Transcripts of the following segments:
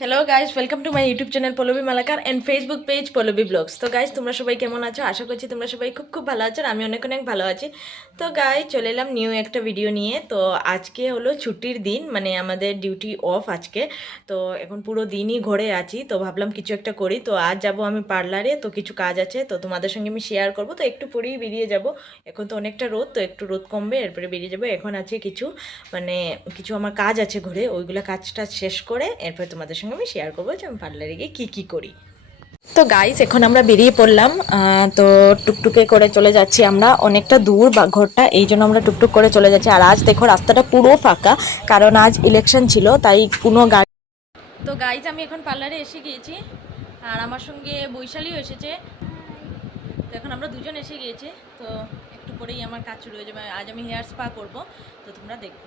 Hello guys, welcome to my YouTube channel Pallabi Malakar and Facebook page Pallabi blogs. তো guys, তোমরা সবাই কেমন আছো? আশা করছি তোমরা সবাই খুব খুব ভালো আছো, আর আমি অনেক অনেক ভালো আছি। তো গাইজ, চলে এলাম নিউ একটা ভিডিও নিয়ে। তো আজকে হলো ছুটির দিন, মানে আমাদের ডিউটি অফ আজকে। তো এখন পুরো দিনই ঘরে আছি, তো ভাবলাম কিছু একটা করি। তো আজ যাব আমি পার্লারে, তো কিছু কাজ আছে, তো তোমাদের সঙ্গে আমি শেয়ার করবো। তো একটু পরেই বেরিয়ে যাব। এখন তো অনেকটা রোদ, তো একটু রোদ কমবে, এরপরে বেরিয়ে যাবো। এখন আছে কিছু, মানে কিছু আমার কাজ আছে ঘরে, ওইগুলো কাজটা শেষ করে এরপরে তোমাদের সঙ্গে আমি শেয়ার করবো যে আমি পার্লারে গিয়ে কী করি। তো গাইস, এখন আমরা বেরিয়ে পড়লাম। তো টুকটুকে করে চলে যাচ্ছি আমরা, অনেকটা দূর বা ঘরটা, এই জন্য আমরা টুকটুক করে চলে যাচ্ছি। আর আজ দেখো রাস্তাটা পুরো ফাঁকা, কারণ আজ ইলেকশন ছিল, তাই কোনো গাড়ি। তো গাইস, আমি এখন পার্লারে এসে গিয়েছি, আর আমার সঙ্গে বৈশালীও এসেছে। তো এখন আমরা দুজন এসে গিয়েছি। তো একটু পরেই আমার কাজ শুরু হয়ে যাবে। আজ আমি হেয়ার স্পা করবো, তো তোমরা দেখবে।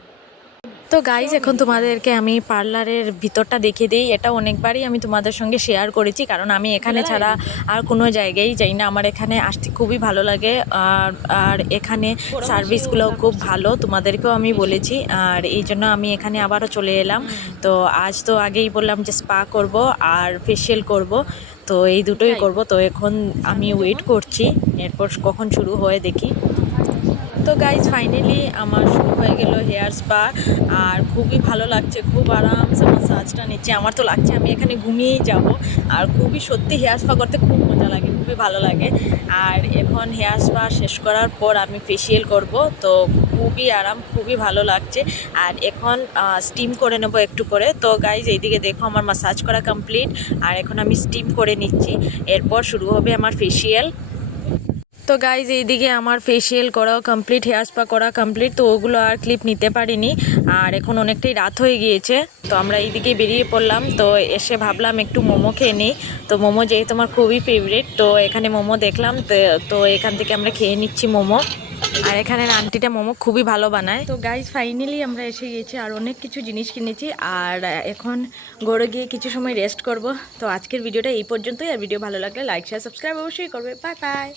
তো গাইজ, এখন তোমাদেরকে আমি পার্লারের ভিতরটা দেখিয়ে দিই। এটা অনেকবারই আমি তোমাদের সঙ্গে শেয়ার করেছি, কারণ আমি এখানে ছাড়া আর কোনো জায়গায় যাই না। আমার এখানে আসতে খুবই ভালো লাগে, আর আর এখানে সার্ভিসগুলোও খুব ভালো, তোমাদেরকেও আমি বলেছি। আর এই জন্য আমি এখানে আবারও চলে এলাম। তো আজ তো আগেই বললাম যে স্পা করব আর ফেশিয়াল করব, তো এই দুটোই করব। তো এখন আমি ওয়েট করছি, এরপর কখন শুরু হয় দেখি। তো গাইজ, ফাইনালি আমার শুরু হয়ে গেল হেয়ার স্পা, আর খুবই ভালো লাগছে, খুব আরামসে মাসাজটা নিচ্ছে। আমার তো লাগছে আমি এখানে ঘুমিয়েই যাব। আর খুবই সত্যি হেয়ার স্পা করতে খুব মজা লাগে, খুবই ভালো লাগে। আর এখন হেয়ার স্পা শেষ করার পর আমি ফেশিয়াল করব, তো খুবই আরাম, খুবই ভালো লাগছে। আর এখন স্টিম করে নেব একটু করে। তো গাইজ, এইদিকে দেখো আমার মাসাজ করা কমপ্লিট, আর এখন আমি স্টিম করে নিচ্ছি। এরপর শুরু হবে আমার ফেশিয়াল। তো গাইজ, এইদিকে আমার ফেশিয়াল করাও কমপ্লিট, হেয়ার স্পা করা কমপ্লিট। তো ওগুলো আর ক্লিপ নিতে পারিনি, আর এখন অনেকটাই রাত হয়ে গিয়েছে। তো আমরা এইদিকে বেরিয়ে পড়লাম। তো এসে ভাবলাম একটু মোমো খেয়ে নিই। তো মোমো যেহেতু আমার খুবই ফেভারিট, তো এখানে মোমো দেখলাম, তো এখান থেকে আমরা খেয়ে নিচ্ছি মোমো। আর এখানের আন্টিটা মোমো খুবই ভালো বানায়। তো গাইজ, ফাইনালি আমরা এসে গিয়েছি, আর অনেক কিছু জিনিস কিনেছি। আর এখন ঘরে গিয়ে কিছু সময় রেস্ট করব। তো আজকের ভিডিওটা এই পর্যন্তই। আর ভিডিও ভালো লাগলে লাইক শেয়ার সাবস্ক্রাইব অবশ্যই করবে। Bye bye.